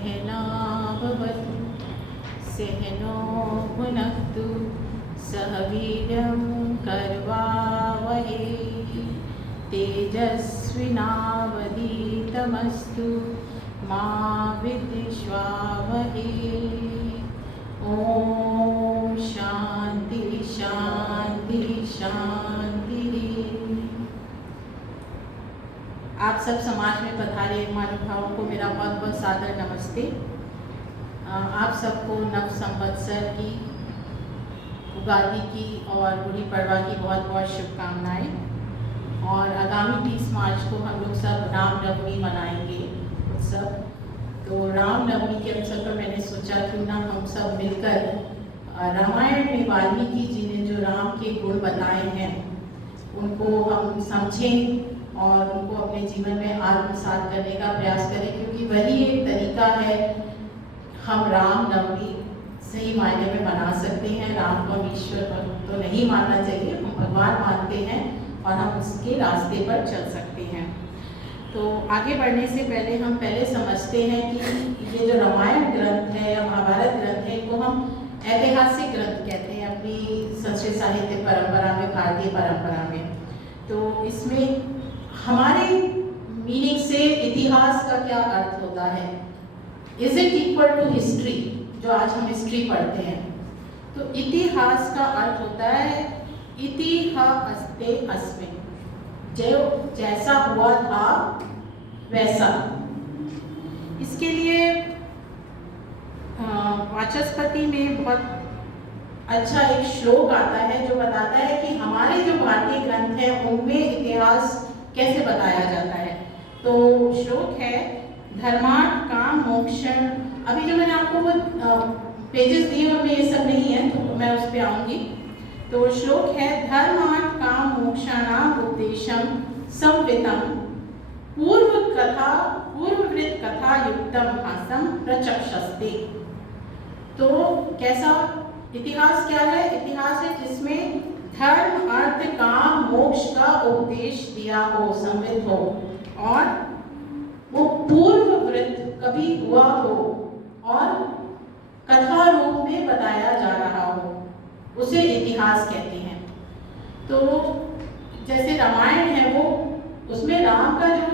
सहनाववतु सहनो भुनक्तु सह वीर्यं करवावहै तेजस्विनावधीतमस्तु मा विद्विषावहै। ओम शांति शांति शांति। आप सब समाज में पधारे महानुभावों को मेरा बहुत बहुत सादर नमस्ते। आप सबको नव संवत्सर की, उगादि की और गुड़ी पड़वा की बहुत बहुत शुभकामनाएं। और आगामी 30 मार्च को हम लोग सब रामनवमी मनाएंगे उत्सव। तो रामनवमी के अवसर पर मैंने सोचा क्यों ना हम सब मिलकर रामायण में वाल्मीकि जी ने जो राम के गुण बताए हैं उनको हम समझें और उनको अपने जीवन में आत्मसात करने का प्रयास करें, क्योंकि वही एक तरीका है हम रामनवमी सही मायने में मना सकते हैं। राम को हम ईश्वर तो नहीं मानना चाहिए, हम भगवान मानते हैं और हम उसके रास्ते पर चल सकते हैं। तो आगे बढ़ने से पहले हम समझते हैं कि ये जो रामायण ग्रंथ है या महाभारत ग्रंथ है, इनको हम ऐतिहासिक ग्रंथ कहते हैं अपनी संस्कृत साहित्य परंपरा में, भारतीय परंपरा में। तो इसमें हमारे मीनिंग से इतिहास का क्या अर्थ होता है? Is it equal to history, जो आज हम हिस्ट्री पढ़ते हैं? तो इतिहास का अर्थ होता है इतिहास्ते अस्मिन्, जो जैसा हुआ था वैसा। इसके लिए वाचस्पति में बहुत अच्छा एक श्लोक आता है जो बताता है कि हमारे जो भारतीय ग्रंथ हैं उनमें इतिहास कैसे बताया जाता है। तो श्लोक है धर्मार्थ काम मोक्षम। अभी जो मैंने आपको वो पेजेस दिए उनमें ये सब नहीं है, तो मैं उस पर आऊंगी। तो श्लोक है धर्मार्थ काम मोक्षाणाम उद्देश्यम संवितम पूर्ववृत्त कथा युक्तम हासम प्रचक्षस्ते। तो कैसा इतिहास क्या है? इतिहास है जिसमें धर्म अर्थ काम मोक्ष का उपदेश दिया हो, संवित हो, और वो पूर्ववृत्त कभी हुआ हो और कथा रूप में बताया जा रहा हो, उसे इतिहास कहते हैं। तो जैसे रामायण है वो, उसमें राम का जो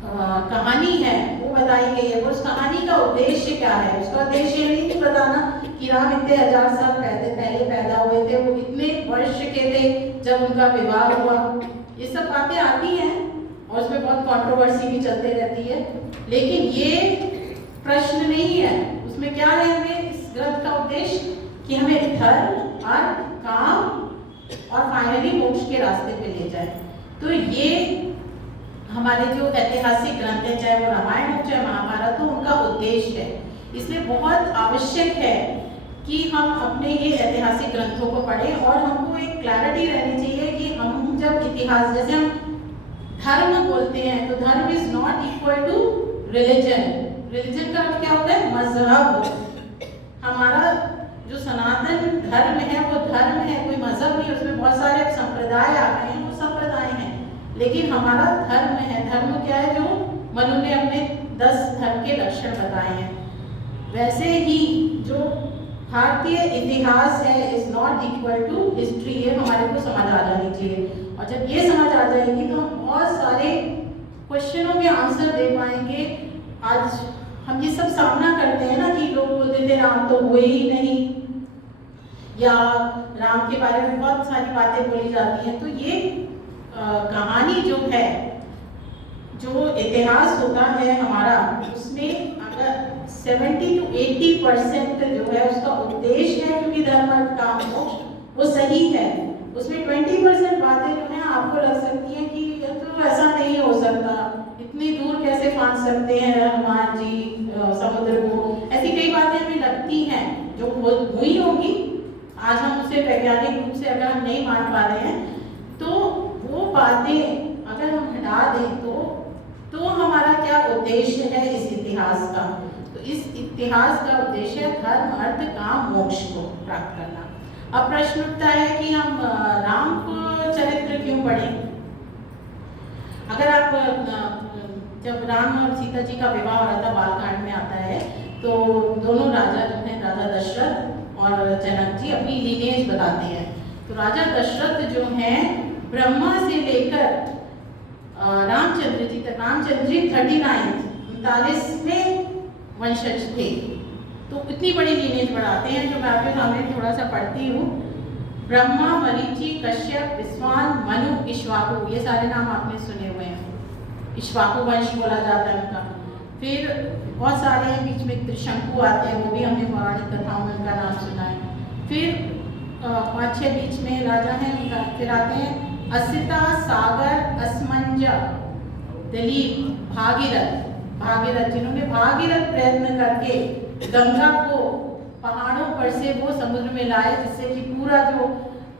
कहानी है वो बताई गई है। वो उस कहानी का उद्देश्य क्या है? उसका उद्देश्य ये नहीं बताना कि राम इतने 1000 साल पहले पैदा हुए थे, वो इतने वर्ष के थे जब उनका विवाह हुआ। ये सब बातें आती हैं और उसमें बहुत कंट्रोवर्सी भी चलते रहती है, लेकिन ये प्रश्न नहीं है। उसमें क्या है? हमें इस ग्रंथ का उद्देश्य कि हमें धर्म अर्थ काम और फाइनली मोक्ष के रास्ते पे ले जाए। तो ये हमारे जो ऐतिहासिक ग्रंथ हैं, चाहे वो रामायण हो चाहे महाभारत हो, उनका उद्देश्य है। इसलिए बहुत आवश्यक है कि हम अपने ये ऐतिहासिक ग्रंथों को पढ़ें और हमको एक क्लैरिटी रहनी चाहिए कि हम जब इतिहास, जैसे हम धर्म बोलते हैं तो dharma is not equal to religion. Religion का अर्थ क्या होता है? मजहब। हमारा जो सनातन धर्म है वो धर्म है, कोई मजहब नहीं। उसमें बहुत सारे संप्रदाय आ गए हैं, वो संप्रदाय हैं, लेकिन हमारा धर्म है। धर्म क्या है? जो मनु ने अपने 10 धर्म के लक्षण बताए हैं। वैसे ही जो भारतीय इतिहास है is not equal to history. ये हमारे को समझ आ जानी चाहिए, और जब ये समझ आ जाएगी तो हम बहुत सारे क्वेश्चनों के आंसर दे पाएंगे। आज हम ये सब सामना करते हैं ना कि लोग बोलते थे राम तो हुए ही नहीं, या राम के बारे में बहुत सारी बातें बोली जाती हैं। तो ये कहानी जो है, जो इतिहास होता है हमारा, उसमें अगर 70 to 80% जो है उसका उद्देश्य है, क्योंकि धर्म अर्थ काम मोक्ष वो सही है। उसमें 20% बातें जो हैं आपको लग सकती हैं कि तो ऐसा नहीं हो सकता, इतनी दूर कैसे फांद सकते हैं हनुमान जी समुद्र को। ऐसी कई बातें हमें लगती हैं जो हुई होंगी। आज हम उसे वैज्ञानिक रूप से अगर हम नहीं मान पा रहे हैं, तो वो बातें अगर हम हटा दें तो हमारा क्या उद्देश्य है इस इतिहास का? तो इस इतिहास का उद्देश्य है धर्म अर्थ काम मोक्ष को प्राप्त करना। अब प्रश्न उठता है कि हम राम को चरित्र क्यों पढ़ें? अगर आप जब राम और सीता जी का विवाह हो रहा था, बालकांड में आता है, तो दोनों राजा जो हैं, राजा दशरथ और जनक जी, अपनी लीनेज बताते हैं। तो राजा दशरथ जो हैं ब्रह्मा से लेकर रामचंद्र जी तक, रामचंद्र जी 39वें वंशज थे। तो इतनी बड़ी लीनेज बढ़ाते हैं, जो मैं आपके सामने थोड़ा सा पढ़ती हूँ। ब्रह्मा, मरीचि, कश्यप, विश्वान, मनु, इक्ष्वाकु, ये सारे नाम आपने सुने हुए हैं। इक्ष्वाकु वंश बोला जाता है उनका। फिर बहुत सारे हैं, बीच में त्रिशंकु आते हैं, वो भी हमने पौराणिक कथाओं में उनका नाम सुना है। फिर 5-6 बीच में राजा हैं उनका। फिर आते हैं असिता, सागर, असमंज, दिलीप, भागीरथ, जिन्होंने भागीरथ प्रयत्न करके गंगा को पहाड़ों पर से वो समुद्र में लाए, जिससे कि पूरा जो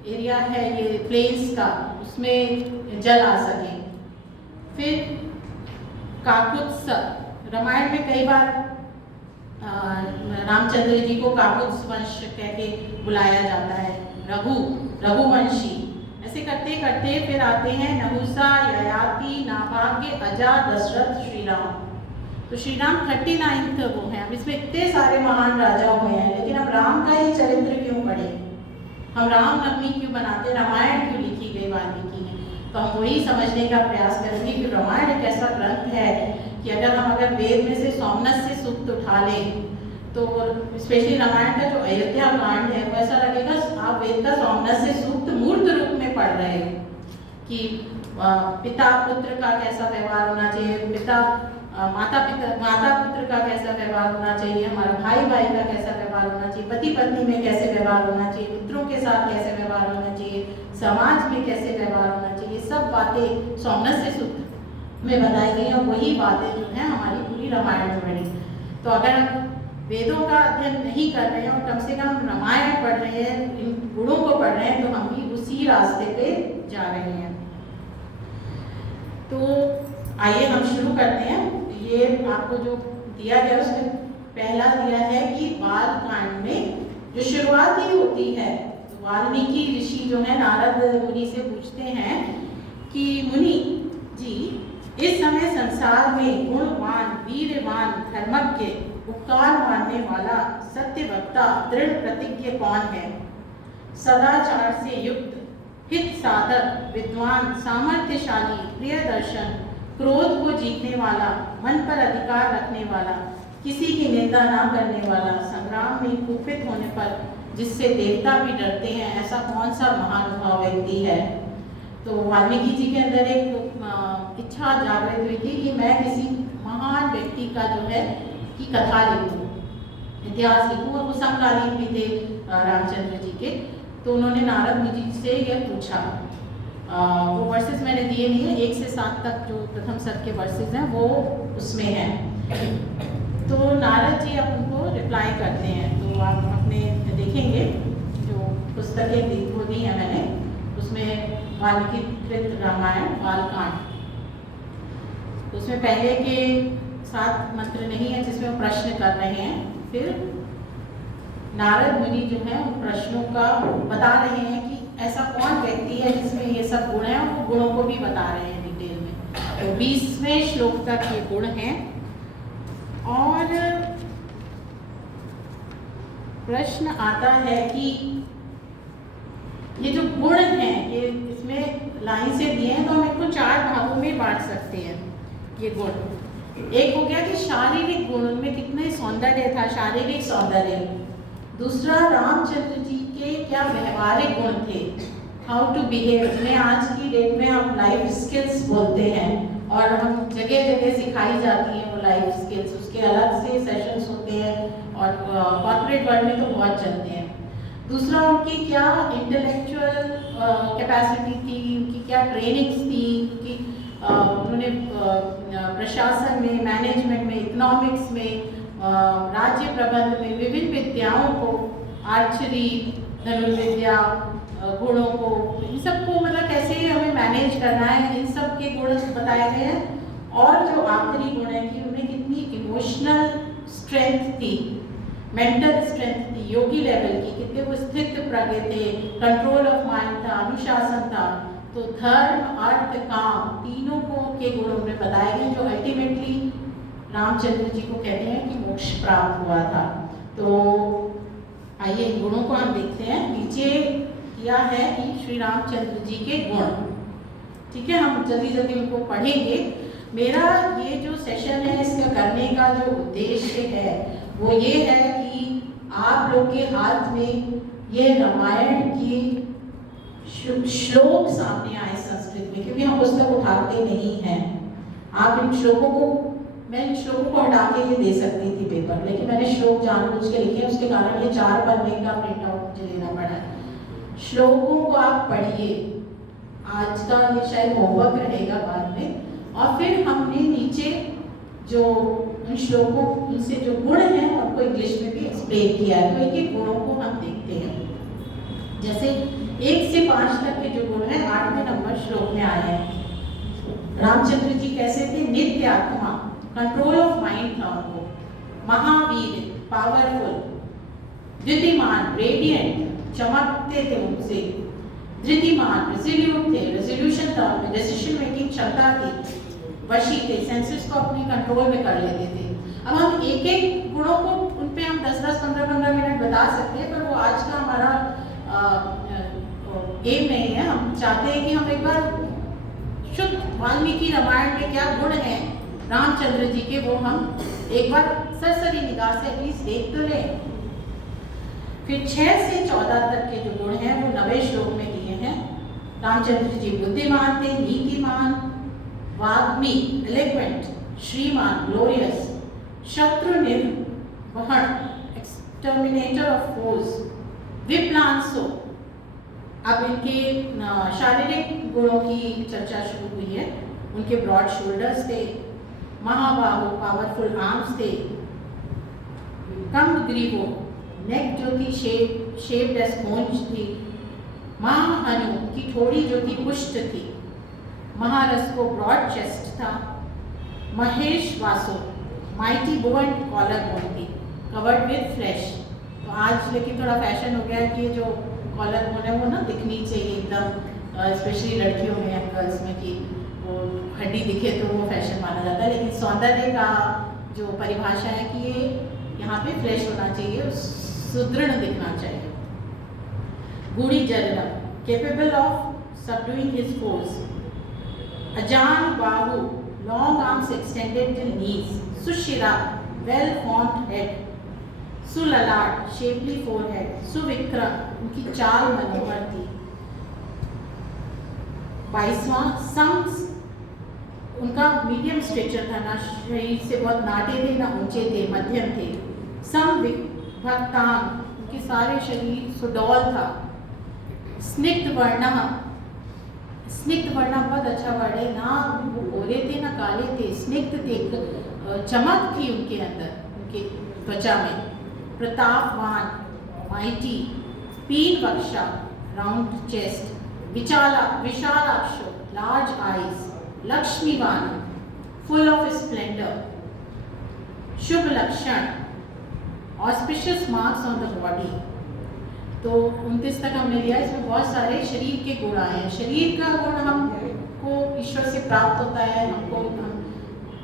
एरिया है ये प्लेन्स का, उसमें जल आ सके। फिर काकुत्स, रामायण में कई बार रामचंद्र जी को काकुत्स वंश कह के बुलाया जाता है। रघुवंशी, ऐसे करते करते फिर आते हैं नहुसा, ययाति, नाभाग्य, अजा, दशरथ, श्री राम। तो श्री राम 39 वो हैं। अब इसमें इतने सारे महान राजा हुए हैं, लेकिन हम राम का ही चरित्र क्यों पढ़े, हम रामनवमी क्यों बनाते, रामायण क्यों लिखी गई वाल्मीकि ने? तो हम वही समझने का प्रयास करेंगे कि रामायण एक ऐसा ग्रंथ है कि अगर वेद में से सोमनस्य सूक्त उठा लें, तो स्पेशली रामायण का जो अयोध्या कांड है, वो ऐसा लगेगा आप वेद का सोमनस्य सूक्त मूर्त रूप में पढ़ रहे हो कि पिता पुत्र का कैसा व्यवहार होना चाहिए, माता पुत्र का कैसा व्यवहार होना चाहिए, हमारा भाई का कैसा व्यवहार होना चाहिए, पति पत्नी में कैसे व्यवहार होना चाहिए, मित्रों के साथ कैसे व्यवहार होना चाहिए, समाज में कैसे व्यवहार होना चाहिए, सब बातें सोमनस्य सूक्त में बताई गई और वही बातें जो हैं हमारी पूरी रामायण में बनी। तो अगर वेदों का अध्ययन नहीं कर रहे हैं और कम से कम रामायण पढ़ रहे हैं, इन गुणों को पढ़ रहे हैं, तो हम भी उसी रास्ते पे जा रहे हैं। तो आइए हम शुरू करते हैं। ये आपको जो दिया गया उसमें पहला दिया है कि बालकांड में जो शुरुआत ही होती है, तो वाल्मीकि ऋषि जो है नारद मुनि से पूछते हैं कि मुनि जी, इस समय संसार में गुणवान, वीरवान, धर्मज्ञ, उपकार मानने वाला, सत्यवक्ता, दृढ़ प्रतिज्ञ कौन है? सदाचार से युक्त, हित साधक, विद्वान, सामर्थ्यशाली, प्रियदर्शन, क्रोध को जीतने वाला, मन पर अधिकार रखने वाला, किसी की निंदा ना करने वाला, संग्राम में कुपित होने पर जिससे देवता भी डरते हैं, ऐसा कौन सा महानुभाव व्यक्ति है? तो वाल्मीकि जी के अंदर एक इच्छा जागृत हुई थी कि मैं किसी महान व्यक्ति का जो है की कथा लिखूं, इतिहास लिखूं, और वो समकालीन भी थे रामचंद्र जी के। तो उन्होंने नारद मुनि जी से यह पूछा। वो वर्सेस मैंने दिए नहीं है, 1 से 7 तक जो प्रथम सर्ग के वर्सेस हैं वो उसमें हैं। तो नारद जी अब उनको रिप्लाई करते हैं। तो आप अपने देखेंगे जो पुस्तकें वो दी हैं मैंने, उसमें वाल्मीकिकृत रामायण बालकांड, उसमें पहले के 7 मंत्र नहीं है जिसमें वो प्रश्न कर रहे हैं। फिर नारद मुनि जो है उन प्रश्नों का बता रहे हैं कि ऐसा कौन व्यक्ति है जिसमें ये सब गुण हैं, और वो गुणों को भी बता रहे हैं डिटेल में। तो 20वें श्लोक तक ये गुण हैं। और प्रश्न आता है कि ये जो गुण हैं, ये इसमें लाइन से दिए हैं, तो हम इनको 4 भागों में बांट सकते हैं। ये गुण एक हो गया कि शारीरिक गुण, उनमें कितने सौंदर्य था, शारीरिक सौंदर्य। दूसरा, रामचंद्र जी के क्या व्यवहारिक गुण थे, हाउ टू बिहेव, जिन्हें आज की डेट में हम लाइफ स्किल्स बोलते हैं और हम जगह जगह सिखाई जाती हैं वो लाइफ स्किल्स। उसके अलग से सेशंस होते हैं और कॉर्पोरेट वर्ल्ड में तो बहुत चलते हैं। दूसरा, उनकी क्या इंटेलेक्चुअल कैपेसिटी थी, उनकी क्या ट्रेनिंग्स थी, उनकी उन्होंने प्रशासन में, मैनेजमेंट में, इकोनॉमिक्स में, राज्य प्रबंध में विभिन्न विद्याओं को, आर्चरी, धनुर्विद्या, गुणों को, इन सबको मतलब कैसे हमें मैनेज करना है, इन सब के गुण बताए गए हैं। और जो आखिरी गुण है कि उन्हें कितनी इमोशनल स्ट्रेंथ थी, मेंटल स्ट्रेंथ थी, योगी लेवल की, कितने वो स्थित प्रज्ञ थे, कंट्रोल ऑफ माइंड था, अनुशासन था। तो धर्म अर्थ काम तीनों को के गुण उन्हें बताए गए जो अल्टीमेटली रामचंद्र जी को कहते हैं कि मोक्ष प्राप्त हुआ था। तो आइए इन गुणों को हम देखते हैं। नीचे किया है कि श्री रामचंद्र जी के गुण, ठीक है, हम जल्दी जल्दी उनको पढ़ेंगे। मेरा ये जो सेशन है इसका करने का जो उद्देश्य है वो ये है कि आप लोग के हाथ में ये रामायण की श्लोक सामने आए संस्कृत में, क्योंकि हम पुस्तक उठाते नहीं हैं। आप इन श्लोकों को, मैं इन श्लोकों को हटा के ये दे सकती थी पेपर, लेकिन मैंने श्लोक जानबूझ के लिखे, उसके कारण ये 4 पन्ने का प्रिंट आउट मुझे लेना पड़ा। श्लोकों को आप पढ़िए, आज का ये शायद होमवर्क रहेगा बाद में। और फिर हमने नीचे जो उन श्लोकों उनसे जो गुण हैं उनको इंग्लिश में भी एक्सप्लेन किया है। तो एक गुणों को हम देखते हैं। जैसे 1 से 5 तक के जो गुण हैं 8वें नंबर श्लोक में आए हैं। रामचंद्र जी कैसे थे? नित्य आत्मा, कंट्रोल ऑफ माइंड था उनको, महावीर, पावरफुल, द्युतिमान, रेडियंट, चमकते थे उनसे, धृतिमान, रेजोल्यूट थे, रेजोल्यूशन था उनमें, डिसीजन मेकिंग क्षमता थी, वशी थे, सेंसेस को अपने कंट्रोल में कर लेते थे। अब हम एक एक गुणों को उन पे हम 10-10, 15-15 मिनट बता सकते हैं, पर वो आज का हमारा एम नहीं है। हम चाहते हैं कि हम एक बार शुद्ध वाल्मीकि रामायण में क्या गुण हैं रामचंद्र जी के, वो हम एक बार सरसरी निगाह से एटलीस्ट देख तो लें। फिर 6 से 14 तक के जो गुण हैं वो 9वें श्लोक में दिए हैं। रामचंद्र जी बुद्धिमान थे, नीतिमान, वाग्मी, एलिक्वेंट, श्रीमान, ग्लोरियस, शत्रु निर्वहण, एक्सटर्मिनेटर ऑफ फोर्स, विप्लांसो। अब इनके शारीरिक गुणों की चर्चा शुरू हुई है। उनके ब्रॉड शोल्डर्स थे, महाबाहु, पावरफुल आर्म्स थे, कम ग्रीवो, नेक जो थी शेप्ड एज स्पॉन्ज थी, महाअनु की ठोड़ी जो थी पुष्ट थी, महारस को ब्रॉड चेस्ट था, महेश वासो, mighty bow and collar bone थी, कवर्ड विद फ्लैश। तो आज लेकिन थोड़ा फैशन हो गया है कि ये जो कॉलर बोन है वो ना दिखनी चाहिए एकदम, स्पेशली लड़कियों में या गर्ल्स में, कि वो हड्डी दिखे तो वो फैशन माना जाता है। लेकिन सौंदर्य का जो परिभाषा है कि ये यहाँ पे फ्रेश होना चाहिए, सुदृढ़ दिखना चाहिए। गूढ़ी जरना, केपेबल ऑफ सबडूइंग हिज फोर्स, अजान बाहु, लॉन्ग आर्म्स एक्सटेंडेड टिल नीज, Sushira, well formed head, सुललाट, shapely forehead, सुविक्रम, उनकी चाल मनोहर थी। 22वां, सम, उनका मीडियम स्ट्रेचर था, ना शरीर से बहुत नाटे थे ना ऊंचे थे, मध्यम थे। सम विभक्तान, उनके सारे शरीर सुडौल था। स्निग्ध वर्ण, स्निग्ध वर्ण बहुत अच्छा वर्ड है, ना वो गोरे थे ना काले थे, स्निग्ध थे, चमक थी उनके अंदर, उनके त्वचा में। प्रतापवान, माइटी, पीन वक्षा, राउंड चेस्ट, विशालाक्ष, लार्ज आईज, लक्ष्मीवान, फुल ऑफ स्प्लेंडर, शुभ लक्षण, auspicious marks on the body. तो 29 तक हमने लिया, इसमें बहुत सारे शरीर के गुण आए हैं। शरीर का गुण हमको ईश्वर से प्राप्त होता है, हमको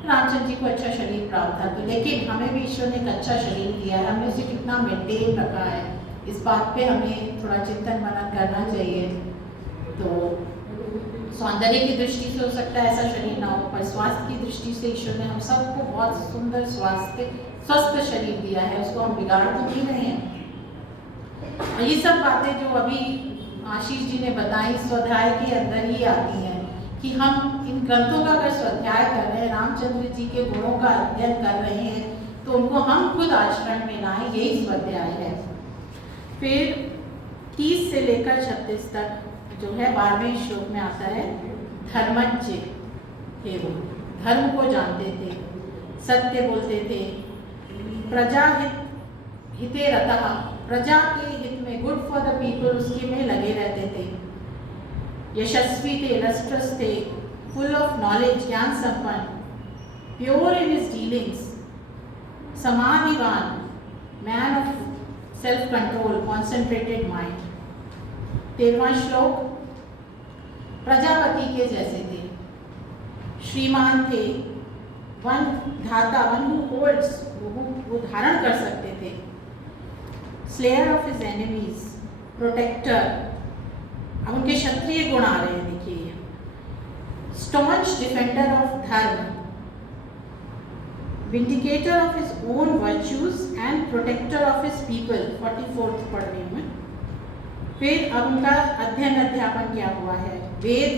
रामचंद्र जी को अच्छा शरीर प्राप्त था, तो लेकिन हमें भी ईश्वर ने एक अच्छा शरीर दिया है, हमने उसे कितना मेंटेन रखा है, इस बात पे हमें थोड़ा चिंतन मनन करना चाहिए। तो सौंदर्य की दृष्टि से हो सकता है ऐसा शरीर ना हो, पर स्वास्थ्य की दृष्टि से ईश्वर ने हम सबको बहुत सुंदर स्वस्थ शरीर दिया है, उसको हम बिगाड़ तो नहीं रहे हैं। और ये सब बातें जो अभी आशीष जी ने बताई स्वाध्याय के अंदर ही आती हैं, कि हम इन ग्रंथों का अगर स्वाध्याय कर रहे हैं, रामचंद्र जी के गुणों का अध्ययन कर रहे हैं, तो उनको हम खुद आचरण में लाएं, यही स्वाध्याय है। फिर 30 से लेकर 36 तक जो है 12वें श्लोक में आता है, धर्मज्ञ थे वो, धर्म को जानते थे, सत्य बोलते थे, प्रजा हिते रतः, प्रजा के हित में, गुड फॉर द पीपल, उसके में लगे रहते थे। यशस्वी थे, लस्ट्रस थे, फुल ऑफ नॉलेज, ज्ञान संपन्न, प्योर इन हिज डीलिंग्स, समाधिवान, man of self control, concentrated mind. 13वां श्लोक, प्रजापति के जैसे थे, श्रीमान थे, वन धाता, वन हु होल्ड्स, वो धारण कर सकते थे। Slayer of his enemies, protector. अब उनके क्षत्रिय गुण आ रहे हैं, देखिए। Staunch defender of dharma, vindicator of his own virtues and protector of his people. 44th पढ़ रही हूँ मैं। फिर अब उनका अध्ययन अध्यापन क्या हुआ है? वेद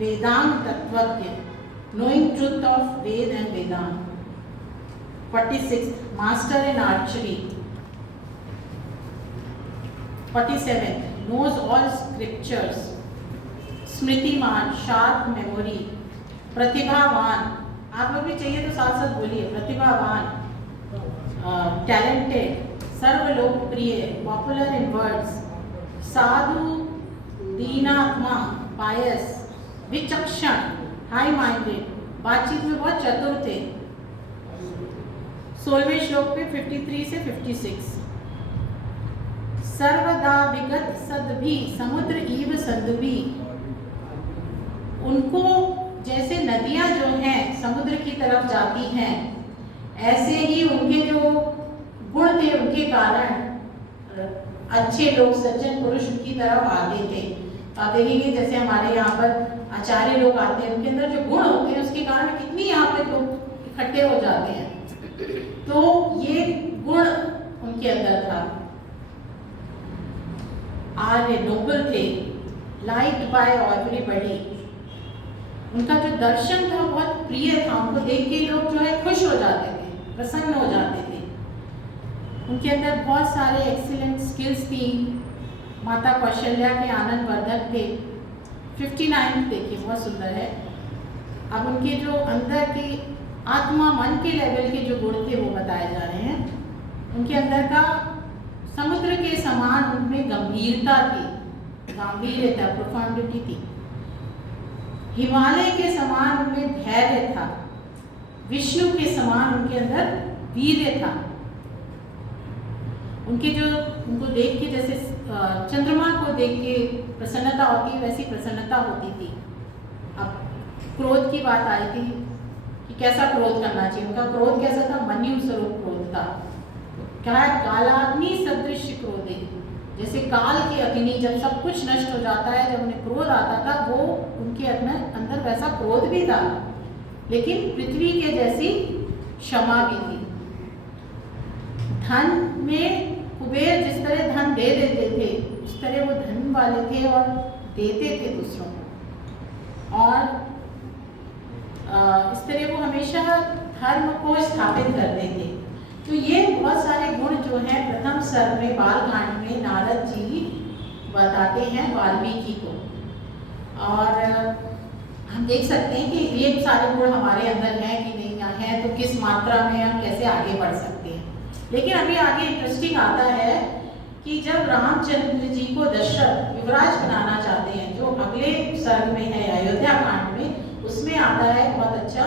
वेदांग तत्वज्ञ, knowing truth of Veda and Vedanta. 46th, master in archery. 47th, knows all scriptures, स्मृतिमान, शार्प मेमोरी। प्रतिभावान, आप लोग भी चाहिए तो साथ साथ बोलिए, प्रतिभावान, टैलेंटेड, सर्वलोकप्रिय, पॉपुलर इन वर्ड्स। साधु, दीनात्मा, पायस, विचक्षण, हाई माइंडेड, बातचीत में बहुत चतुर थे। 16वें श्लोक पे 53 से 56, सर्वदा विगत सदभि, समुद्र ईव संदुभि। उनको जैसे नदियां जो हैं समुद्र की तरफ जाती हैं, ऐसे ही उनके जो गुण थे उनके कारण अच्छे लोग, सज्जन पुरुष उनकी तरफ आते थे। आप देखेंगे जैसे हमारे यहाँ पर आचार्य लोग आते हैं, उनके अंदर जो गुण होते हैं उसके कारण कितनी यहाँ पे लोग इकट्ठे हो जाते हैं। तो ये गुण उनके अंदर था। आर्य, नोबल थे, लाइक्ड बाय एवरीबॉडी। उनका जो दर्शन था बहुत प्रिय था, उनको देख के लोग जो है खुश हो जाते थे, प्रसन्न हो जाते थे। उनके अंदर बहुत सारे एक्सीलेंट स्किल्स थी। माता कौशल्या के आनंद वर्धक थे। 59 देखिए, बहुत सुंदर है। अब उनके जो अंदर की आत्मा मन के लेवल के जो गुण थे वो बताए जा रहे हैं। उनके अंदर का समुद्र के समान उनमें गंभीरता थी, गांभीर्यता, प्रोफाउंडिटी थी। हिमालय के समान उनमें धैर्य था। विष्णु के समान उनके अंदर वीर्य था। उनके जो, उनको देख के जैसे चंद्रमा को देख के प्रसन्नता होती है, वैसी प्रसन्नता होती थी। अब क्रोध की बात आई थी कि कैसा क्रोध करना चाहिए। उनका क्रोध कैसा था? मन्यु स्वरूप क्रोध था। क्या है? कालाग्नि सदृश क्रोधे, जैसे काल की अग्नि जब सब कुछ नष्ट हो जाता है, जब उन्हें क्रोध आता था, वो उनके अंदर वैसा क्रोध भी था, लेकिन पृथ्वी के जैसी क्षमा भी थी। धन में कुबेर जिस तरह धन दे देते थे, उस तरह वो धन वाले थे और देते थे दूसरों को। और इस तरह वो हमेशा धर्म को स्थापित करते थे। तो ये बहुत सारे गुण जो हैं प्रथम सर्ग में, बालकांड में नारद जी बताते हैं वाल्मीकि को। और हम देख सकते हैं कि ये सारे गुण हमारे अंदर हैं कि नहीं है, तो किस मात्रा में हम कैसे आगे बढ़ सकते हैं। लेकिन अभी आगे इंटरेस्टिंग आता है कि जब रामचंद्र जी को दशरथ युवराज बनाना चाहते हैं, जो अगले सर्ग में है अयोध्या कांड में, उसमें आता है बहुत अच्छा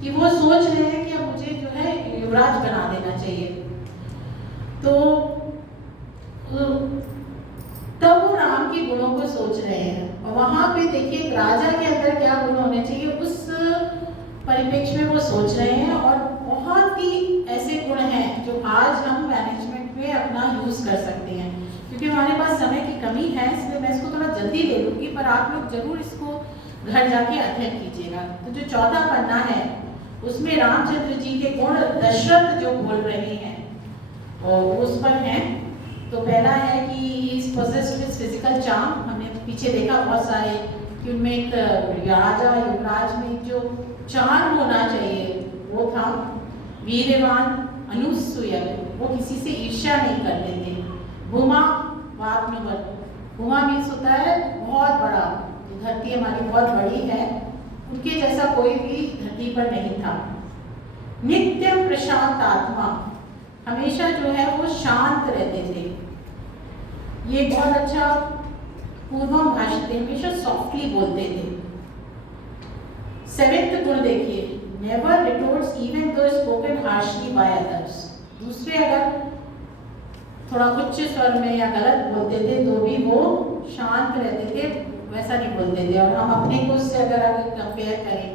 कि वो सोच रहे हैं कि अब मुझे जो है युवराज बना देना चाहिए। तो तब वो राम के गुणों को सोच रहे हैं, और वहां पे देखिए राजा के अंदर क्या गुण होने चाहिए, उस परिप्रेक्ष्य में वो सोच रहे हैं। और बहुत ही ऐसे गुण हैं जो आज हम मैनेजमेंट में अपना यूज कर सकते हैं। क्योंकि हमारे पास समय की कमी है, इसलिए मैं इसको थोड़ा जल्दी ले लूंगी, पर आप लोग जरूर इसको घर जाके अध्ययन कीजिएगा। तो जो चौथा पन्ना है उसमें रामचंद्र जी के गुण दशरथ जो बोल रहे हैं और उस पर हैं। तो पहला है कि he is possessed with physical charm. हमने पीछे देखा बहुत सारे कि उनमें एक राजा युवराज में जो चार्म होना चाहिए वो था। वीरवान, अनुसूय, वो किसी से ईर्ष्या नहीं करते थे। भूमा वाग्नुवत, भूमा मीन्स होता है बहुत बड़ा, धरती हमारी बहुत बड़ी है, उनके जैसा कोई भी धरती पर नहीं था। नित्यम प्रशांत आत्मा, हमेशा जो है वो शांत रहते थे। ये बहुत अच्छा पूर्वम भाषित थे, हमेशा सॉफ्टली बोलते थे। 7th गुण देखिए, never retorts even though spoken harshly by others. दूसरे अगर थोड़ा उच्च स्वर में या गलत बोलते थे तो भी वो शांत रहते थे, वैसा नहीं बोलते थे। और हम अपने को उससे अगर कंपेयर करें,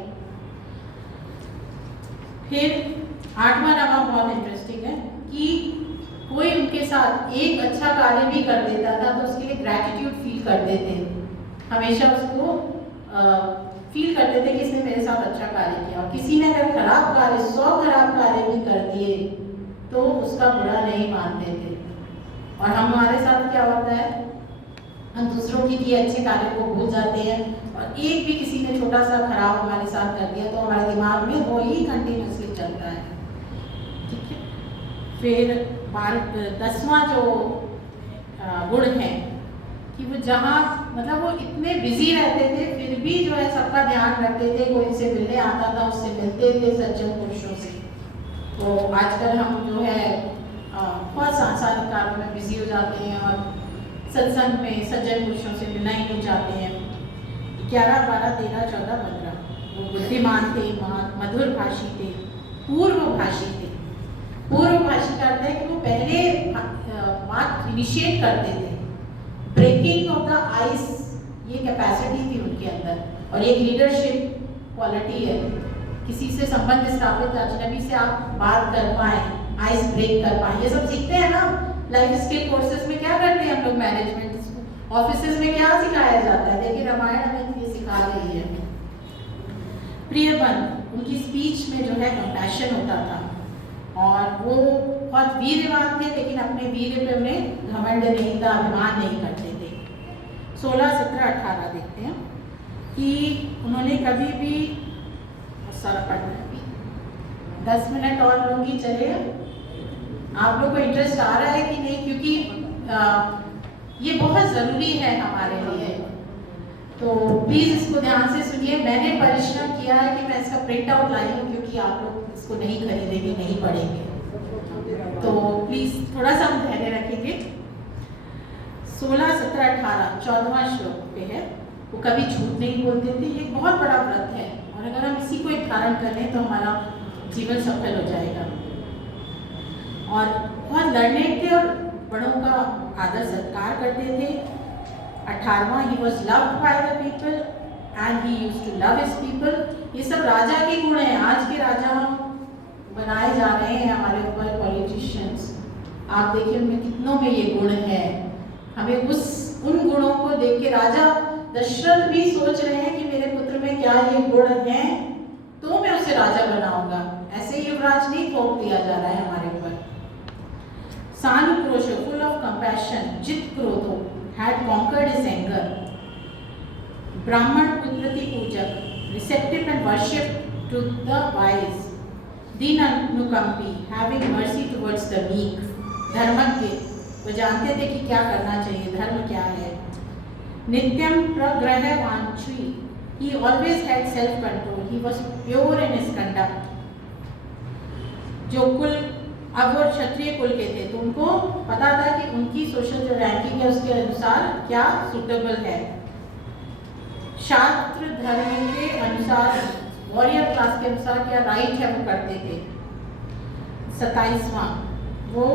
फिर 8वां नामा बहुत इंटरेस्टिंग है कि कोई उनके साथ एक अच्छा कार्य भी कर देता था तो उसके लिए ग्रैटिट्यूड फील करते थे, हमेशा उसको फील करते थे कि इसने मेरे साथ अच्छा कार्य किया। और किसी ने अगर खराब कार्य 100 खराब कार्य भी कर दिए तो उसका बुरा नहीं मानते थे। और हमारे साथ क्या होता है, हम दूसरों के किए अच्छे कार्य को भूल जाते हैं और एक भी किसी ने छोटा सा खराब हमारे साथ कर दिया तो हमारे दिमाग में वो ही कंटिन्यूसली चलता है। ठीक है, फिर 10वां जो गुण है कि वो जहाँ मतलब वो इतने बिजी रहते थे फिर भी जो है सबका ध्यान रखते थे, कोई से मिलने आता था उससे मिलते थे सज्जन पुरुषों से। तो आजकल हम जो है बहुत सांसारिक कार्यों में बिजी हो जाते हैं और सत्संग में सज्जन पुरुषों से मिलना ही नहीं चाहते हैं। 11, 12, 13, 14, 15 वो बुद्धिमान थे, मधुर भाषी थे, पूर्वभाषी थे। पूर्वभाषी का अर्थ है कि वो पहले बात इनिशिएट करते थे। ब्रेकिंग ऑफ द आइस ये कैपेसिटी थी उनके अंदर, और एक लीडरशिप क्वालिटी है। किसी से संबंध स्थापित, अजनबी से आप बात कर पाए, आइस ब्रेक कर पाए, ये सब सीखते हैं ना लाइफ स्किल कोर्सेज में। क्या करते हैं हम लोग मैनेजमेंट ऑफिसेज में, क्या सिखाया जाता है? देखिए रामायण हमें ये सिखा रही है। प्रियबंध, उनकी स्पीच में जो है कंपैशन होता था और वो बहुत वीरवान थे, लेकिन अपने वीर पे उन्हें घमंड नहीं था, अभिमान नहीं करते थे। 16, 17, 18 देखते हैं कि उन्होंने कभी भी सारा पढ़ना है, 10 मिनट और लूँगी, चलिए। आप लोग को इंटरेस्ट आ रहा है कि नहीं? क्योंकि ये बहुत ज़रूरी है हमारे लिए, तो प्लीज़ इसको ध्यान से सुनिए। मैंने परिश्रम किया है कि मैं इसका प्रिंट आउट लाई हूँ, क्योंकि आप लोग इसको नहीं खरीदेंगे, नहीं पढ़ेंगे, तो प्लीज़ थोड़ा सा हम धैर्य रखेंगे। 16, 17, 18 14वां श्लोक पे है, वो कभी झूठ नहीं बोलते थे। ये बहुत बड़ा व्रत है और अगर हम इसी को एक धारण कर लें तो हमारा जीवन सफल हो जाएगा। और बहुत लड़ने थे और बड़ों का आदर सत्कार करते थे। 18वां, he was loved by the people and he used to love his people. ये सब राजा के गुण हैं। आज के राजा बनाए जा रहे हैं हमारे ऊपर, पॉलिटिशियंस। आप देखिए उनमें कितनों में ये गुण है। हमें उन गुणों को देख के राजा दशरथ भी सोच रहे हैं कि मेरे पुत्र में क्या ये गुण हैं तो मैं उसे राजा बनाऊंगा। ऐसे युवराज नहीं थोप दिया जा रहा है हमारे ऊपर। सानुक्रोश, फुल ऑफ कंपैशन, जित क्रोधो, had conquered his anger. Brahman Putrati Pujak, receptive and worship to the wise. Dinanukampi, having mercy towards the meek. धर्मज्ञ, वो जानते थे कि क्या करना चाहिए, धर्म क्या है। नित्यम प्रग्रह वांछी, he always had self control, he was pure in his conduct. जो कुल, अब वो क्षत्रिय कुल के थे तो उनको पता था कि उनकी सोशल जो रैंकिंग है उसके अनुसार क्या सुटेबल है। शास्त्र धर्म के अनुसार, वॉरियर क्लास के अनुसार क्या राइट है वो करते थे। 27वां, वो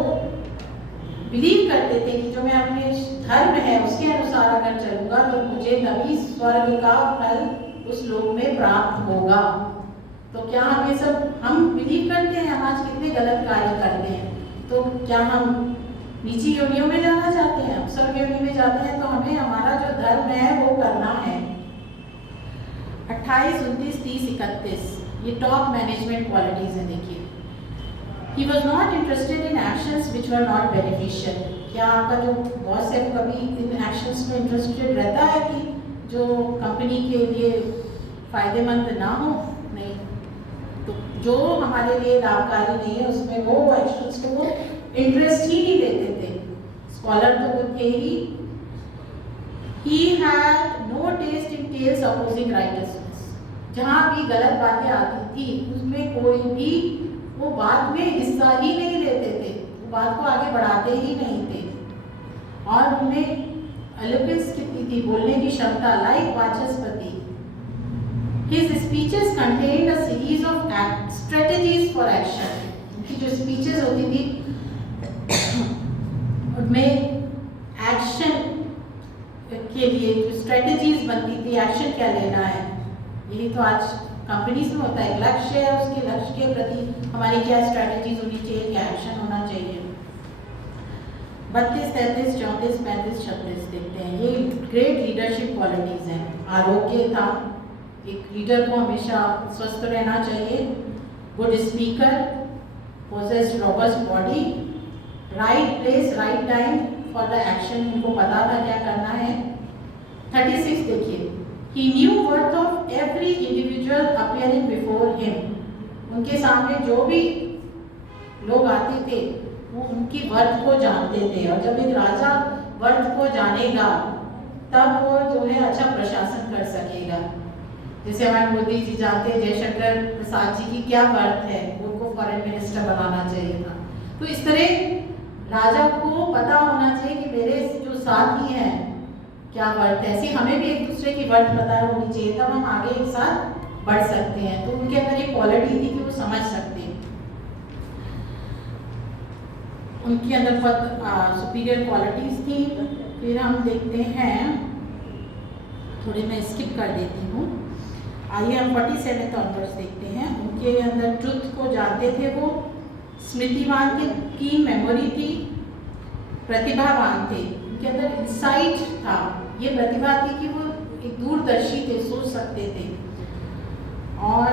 बिलीव करते थे कि जो मैं अपने धर्म है उसके अनुसार अगर चलूंगा तो मुझे तभी स्वर्ग का फल उस लोक में प्राप्त होगा। तो क्या हम ये सब हम बिलीव करते हैं? हम आज कितने गलत कार्य करते हैं, तो क्या हम नीची योनियों में जाना चाहते हैं? हम स्वर्ग योनि में जाते हैं, तो हमें हमारा जो धर्म है वो करना है। 28, 29, 30, 31 ये टॉप मैनेजमेंट क्वालिटीज हैं। देखिए, He was not interested in actions which were not beneficial. क्या आपका जो बॉस है कभी इन एक्शंस में इंटरेस्टेड रहता है कि जो कंपनी के लिए फायदेमंद ना हो? नहीं। तो जो हमारे लिए लाभकारी नहीं है उसमें वो एक्शंस को वो इंटरेस्ट ही नहीं लेते थे। स्कॉलर तो वो थे ही। He had no taste in tales opposing righteousness. जहाँ भी गलत बातें आती थी उसमें कोई भी वो बात में हिस्सा ही नहीं लेते थे, वो बात को आगे बढ़ाते ही नहीं थे। और उनमें एलोक्वेंस कितनी थी, बोलने की क्षमता, like Vachaspati. His speeches contained a series of strategies for action. उनकी जो स्पीचेस होती थी उनमें एक्शन के लिए जो स्ट्रेटजीज बनती थी, एक्शन क्या लेना है, यही तो आज कंपनीज में होता है। एक लक्ष्य है, उसके लक्ष्य के प्रति हमारी क्या स्ट्रेटजीज होनी चाहिए, क्या एक्शन होना चाहिए। 32, 33, 34, 35, 36 देखते हैं। ये ग्रेट लीडरशिप क्वालिटीज हैं। आरोग्य था, एक लीडर को हमेशा स्वस्थ रहना चाहिए। Good speaker, possessed robust body, right place right time for the action, उनको पता था क्या करना है। 36 देखिए, he knew worth of every individual appearing before him, उनके सामने जो भी लोग आते थे वो उनकी वर्थ को जानते थे, और जब एक राजा वर्थ को जानेगा तब वो जो है अच्छा प्रशासन कर सकेगा। जैसे हमारे मोदी जी जानते हैं जयशंकर प्रसाद जी की क्या वर्थ है, उनको फॉरेन मिनिस्टर बनाना चाहिए था। तो इस तरह राजा को पता होना चाहिए कि मेरे जो साथी हैं क्या वर्थ है, ऐसे हमें भी एक दूसरे की वर्थ पता होनी चाहिए, तब हम आगे एक साथ बढ़ सकते हैं। तो उनके अंदर एक क्वालिटी थी कि वो समझ सकते हैं, उनके अंदर बहुत सुपीरियर क्वालिटीज थी। फिर हम देखते हैं, थोड़ी मैं स्किप कर देती हूँ, आइए हम 47 ऑनवर्ड्स देखते हैं। उनके अंदर ट्रुथ को जानते थे वो, स्मृतिवान थे, की मेमोरी थी, प्रतिभावान थे, उनके अंदर इंसाइट था, ये प्रतिभा थी कि वो एक दूरदर्शी थे, सोच सकते थे। और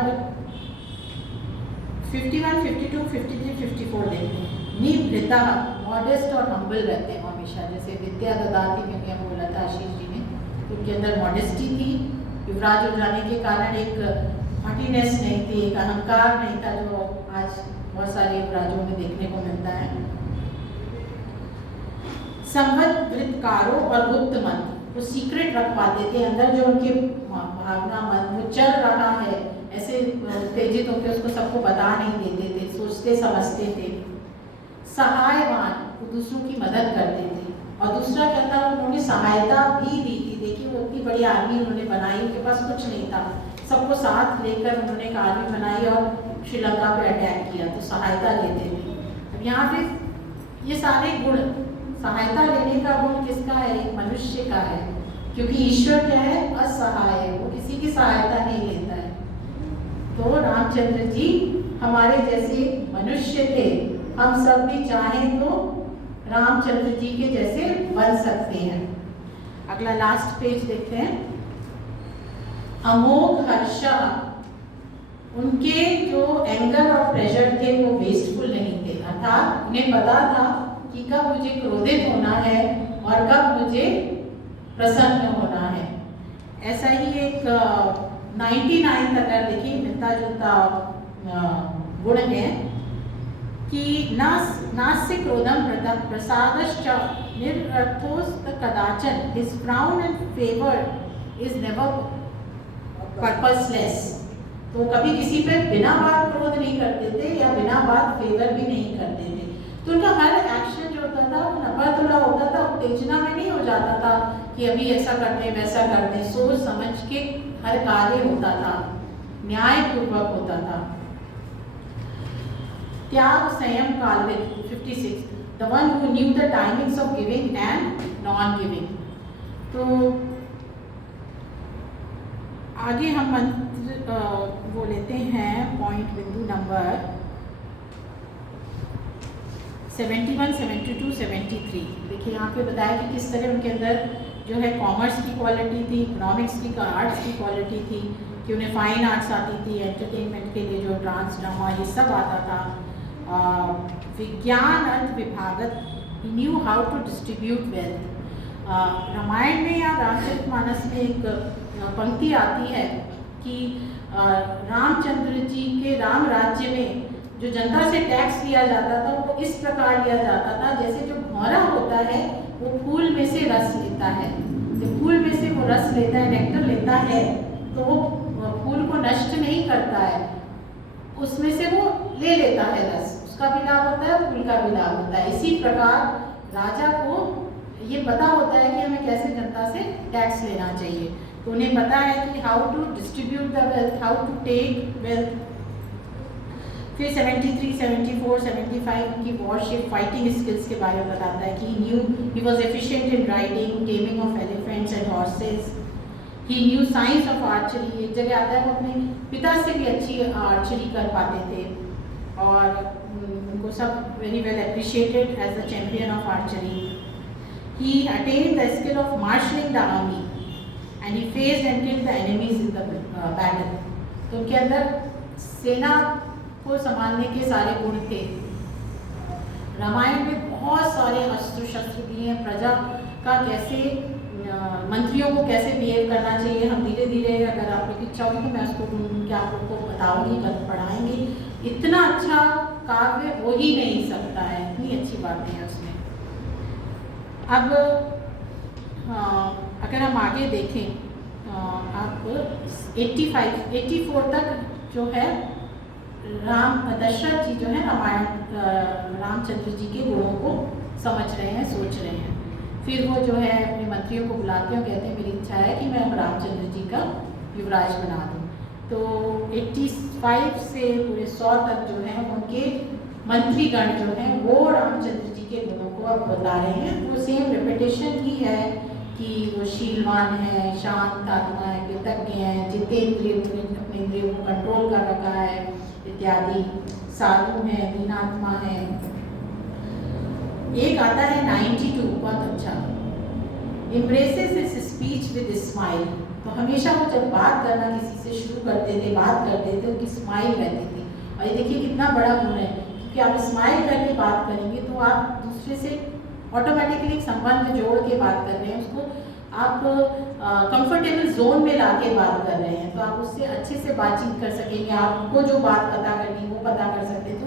51, 52, 53, 54 देखते हैं। निवृत्ता, मॉडेस्ट और हम्बल रहते हैं हमेशा, जैसे विद्या ददाती में क्या बोला था आशीष जी ने, तो उनके अंदर मॉडेस्टी थी। युवराज हो जाने के कारण एक हॉटीनेस नहीं थी, एक अहंकार नहीं था जो आज बहुत सारे युवराजों में देखने को मिलता है। संवत वृत्तकारों और गुप्त मन, वो सीक्रेट रख पाते थे अंदर, जो उनके भावना मन वो चल रहा है ऐसे उत्तेजित होकर उसको सबको बता नहीं देते थे, सोचते समझते थे। सहायवान, वो दूसरों की मदद करते थे। और दूसरा क्या था, उन्होंने सहायता भी दी थी। देखिए वो इतनी बड़ी आर्मी उन्होंने बनाई, उनके पास कुछ नहीं था, सबको साथ लेकर उन्होंने एक आर्मी बनाई और श्रीलंका पे अटैक किया, तो सहायता लेते थे। अब यहाँ पे ये सारे गुण, सहायता लेने का गुण किसका है, एक मनुष्य का है, क्योंकि ईश्वर क्या है, असहाय है, वो किसी की सहायता नहीं लेता है। तो रामचंद्र जी हमारे जैसे मनुष्य थे, हम सब भी चाहें तो रामचंद्र जी के जैसे बन सकते हैं। अगला लास्ट पेज देखते हैं। अमोघ हर्ष, उनके जो एंगर और प्रेशर थे वो वेस्टफुल नहीं थे, अर्थात उन्हें पता था कि कब मुझे क्रोधित होना है और कब मुझे प्रसन्न होना है। ऐसा ही एक 99 तक अगर देखिए मिलता जुलता गुण है कि नास्य क्रोधम प्रसादश्च निरर्थोस्त कदाचन, his frown and favour is never purposeless. तो कभी किसी पे बिना बात क्रोध नहीं करते थे या बिना बात फेवर भी नहीं करते थे। तो उनका हर एक्शन जो होता था वो नपा-तुला होता था, उत्तेजना में नहीं हो जाता था कि अभी ऐसा करते वैसा करते, सोच समझ के हर कार्य होता था, न्यायपूर्वक होता था। त्याग संयम कालविद 56, the one who knew the timings of giving and non-giving। तो आगे हम मंत्र वो लेते हैं पॉइंट बिंदु नंबर 71, 72, 73। देखिए यहाँ पे बताया कि किस तरह उनके अंदर जो है कॉमर्स की क्वालिटी थी, इकोनॉमिक्स की, आर्ट्स की क्वालिटी थी, कि उन्हें फाइन आर्ट्स आती थी, एंटरटेनमेंट के लिए जो डांस ड्रामा ये सब आता था। विज्ञान अर्थ विभागत, he knew how to distribute wealth. Ramayana में या रामचरितमानस में एक पंक्ति आती है कि रामचंद्र जी के राम राज्य में जो जनता से टैक्स लिया जाता था वो इस प्रकार लिया जाता था जैसे जो भौरा होता है वो फूल में से रस लेता है। जब फूल में से वो रस लेता है, नेक्टर लेता है, तो वो फूल को नष्ट नहीं करता है, उसमें से वो ले लेता है रस, उसका भी लाभ होता है, फूल का भी लाभ होता है। इसी प्रकार राजा को ये पता होता है कि हमें कैसे जनता से टैक्स लेना चाहिए, तो उन्हें पता है कि how to distribute the wealth, how to take wealth. फिर 73, 74, 75 उनकी वॉरशिप फाइटिंग स्किल्स के बारे में बताता है कि he was efficient in riding, taming of elephants and horses, he new science of archery. एक जगह आता है वो अपने पिता से भी अच्छी आर्चरी कर पाते थे और उनको सब very well appreciated as the champion of archery. He attained the skill of marshalling the army and he faced and killed the enemies in the battle. तो उनके अंदर सेना को संभालने के सारे गुण थे। रामायण में बहुत सारे अस्त्र शस्त्र दिए हैं, प्रजा का कैसे मंत्रियों को कैसे बिहेव करना चाहिए। हम धीरे धीरे अगर आप लोग की इच्छा होगी तो मैं उसको ढूंढ के आप लोग को बताऊंगी, कल पढ़ाएंगे। इतना अच्छा काव्य हो ही नहीं सकता है, इतनी अच्छी बातें हैं उसमें। अब अगर हम आगे देखें आप 84 तक जो है दशरथ जी जो है रामायण रामचंद्र जी के गुणों को समझ रहे हैं, सोच रहे हैं। फिर वो जो है अपने मंत्रियों को बुलाते हैं और कहते हैं मेरी इच्छा है कि मैं रामचंद्र जी का युवराज बना दूँ। तो 85 से पूरे 100 तक जो है उनके मंत्रीगण जो हैं वो रामचंद्र जी के गुणों को अब बता रहे हैं। वो सेम रिपीटेशन ही है कि वो शीलवान है, शांत आत्मा है, कृतज्ञ हैं, जितेंद्रिय, अपने इंद्रियों को कंट्रोल कर रखा है इत्यादि, साधु है, दीनात्मा है। एक आता है 92, बहुत अच्छा, embraces his speech with smile. तो हमेशा वो जब बात करना किसी से शुरू करते थे, बात करते थे, उनकी स्माइल रहती थी। और ये देखिए कितना बड़ा गुण है कि आप स्माइल करके बात करेंगे तो आप दूसरे से ऑटोमेटिकली संबंध जोड़ के बात कर रहे हैं, उसको आप कंफर्टेबल जोन में ला के बात कर रहे हैं, तो आप उससे अच्छे से बातचीत कर सकेंगे। आपको जो बात पता करनी वो पता कर सकते। तो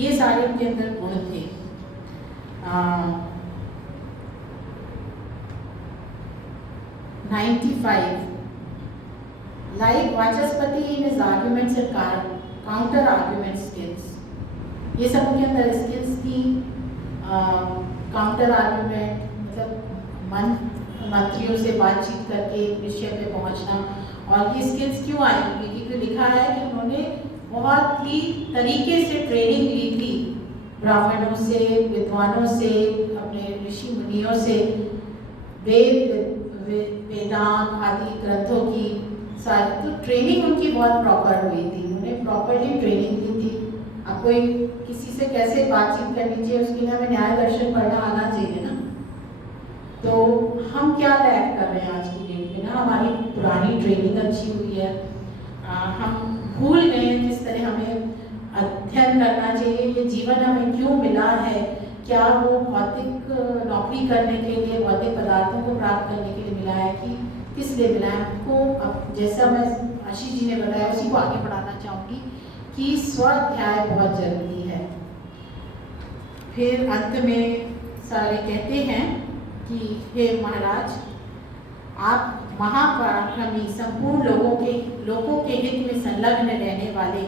ये सारे उनके अंदर गुण थे। 95 like Vachaspati in his arguments and counter argument skills। ये सब उनके अंदर स्किल्स थी। काउंटर आर्ग्यूमेंट मतलब मंत्रियों से बातचीत करके एक विषय पे पहुंचना। और ये स्किल्स क्यों आई? क्योंकि लिखा है कि उन्होंने बहुत ही तरीके से ट्रेनिंग ली थी ब्राह्मणों से, विद्वानों से, अपने ऋषि मुनियों से, वेदांत आदि ग्रंथों की सारी तो ट्रेनिंग उनकी बहुत प्रॉपर हुई थी। उन्होंने प्रॉपरली ट्रेनिंग ली थी। अब कोई किसी से कैसे बातचीत करनी चाहिए उसके लिए हमें न्याय दर्शन पढ़ना आना चाहिए ना। तो हम क्या लैक कर रहे हैं आज की डेट में ना, हमारी पुरानी ट्रेनिंग अच्छी हुई है, हम भूल गए हैं किस तरह हमें अध्ययन करना चाहिए। ये जीवन हमें क्यों मिला है? क्या वो भौतिक नौकरी करने के लिए, भौतिक पदार्थों को प्राप्त करने के लिए मिला है कि किस लिए मिला है हमको? अब जैसा मैं आशीष जी ने बताया उसी को आगे बढ़ाना चाहूँगी कि स्वाध्याय बहुत जरूरी है। फिर अंत में सारे कहते हैं कि हे महाराज, आप महापराक्रमी, संपूर्ण लोगों के हित में संलग्न रहने वाले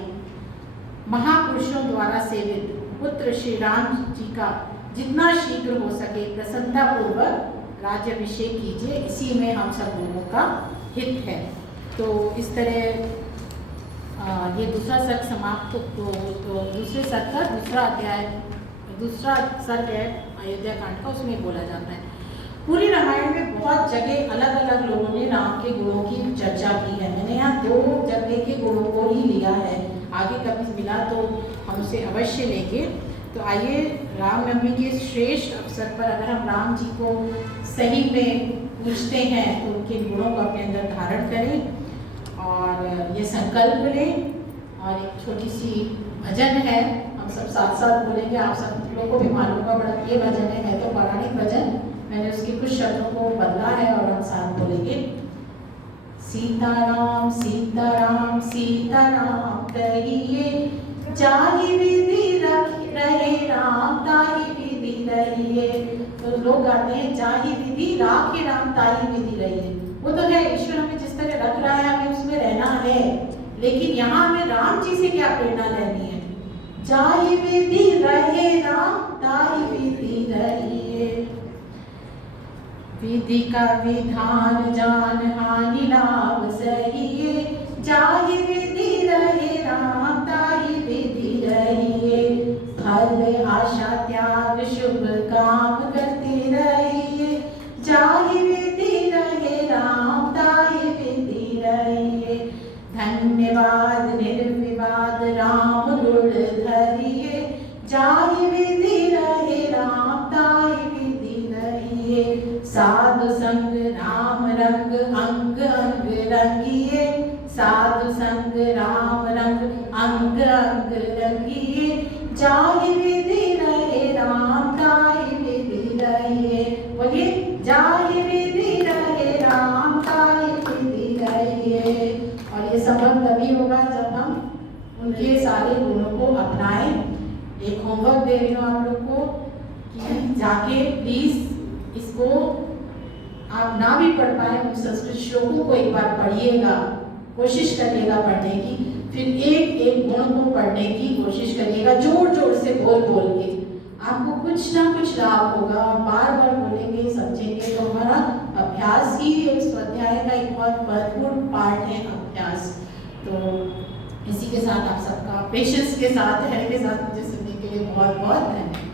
महापुरुषों द्वारा सेवित पुत्र श्री राम जी का जितना शीघ्र हो सके प्रसन्नता पूर्वक राज्याभिषेक कीजिए, इसी में हम सब लोगों का हित है। तो इस तरह ये दूसरा सर्ग समाप्त तो दूसरे सर्ग का दूसरा सर्ग है अयोध्या कांड का, उसमें बोला जाता है। पूरी रामायण में बहुत जगह अलग अलग लोगों ने राम के गुणों की चर्चा की है। मैंने यहाँ 2 जगह के गुणों को ही लिया है, आगे कभी मिला तो हम उसे अवश्य लेंगे। तो आइए रामनवमी के श्रेष्ठ अवसर पर अगर हम राम जी को सही में पूछते हैं तो उनके गुणों को अपने अंदर धारण करें और ये संकल्प लें। और एक छोटी सी भजन है, हम सब साथ साथ बोलेंगे, आप सब लोगों को भी मालूम होगा बड़ा ये भजन है तो पौराणिक भजन, मैंने उसके कुछ शब्दों को बदला है और हम साथ बोलेंगे। सीताराम सीताराम सीताराम कहिए, जाहि विधि रहे राम ताहि विधि रहिए। तो लोग गाते हैं जाहि विधि राखे राम ताहि विधि रहिए। वो तो है, ईश्वर हमें जिस तरह रख रहा है हमें उसमें रहना है, लेकिन यहाँ हमें राम जी से क्या प्रेरणा लेनी है? जाहि विधि रहे राम ताहि विधि रहिए। विधि का विधान जान हानि लाभ सहिए, जाहि विधि रहे राम ताहि विधि रहिए। धन्यवाद निर्विवाद राम गुण धरिए, जाहि विधि रहे राम ताहि विधि रहिए। साधु संग राम रंग अंग अंग रंगिए, साधु संग राम रंग अंग अंग रंगिए। जाहि विधि रहे राम ताहि विधि रहिए। बोलिए, जाहि विधि रहे राम ताहि विधि रहिए। और ये संभव तभी होगा जब हम उनके सारे गुणों को अपनाएं। एक होमवर्क दे रही हूँ आप लोग को कि जाके प्लीज इसको आप ना भी पढ़ पाए उन संस्कृत श्लोकों को एक बार पढ़िएगा, कोशिश करिएगा पढ़ने की, फिर एक एक गुण को पढ़ने की कोशिश करिएगा, जोर जोर से बोल बोल के। आपको कुछ ना कुछ लाभ होगा और बार बार बोलेंगे समझेंगे तो हमारा अभ्यास ही एक स्वाध्याय का एक बहुत महत्वपूर्ण पार्ट है अभ्यास। तो इसी के साथ आप सबका पेशेंस के साथ धैर्य के साथ मुझे सुनने के लिए बहुत बहुत धन्यवाद।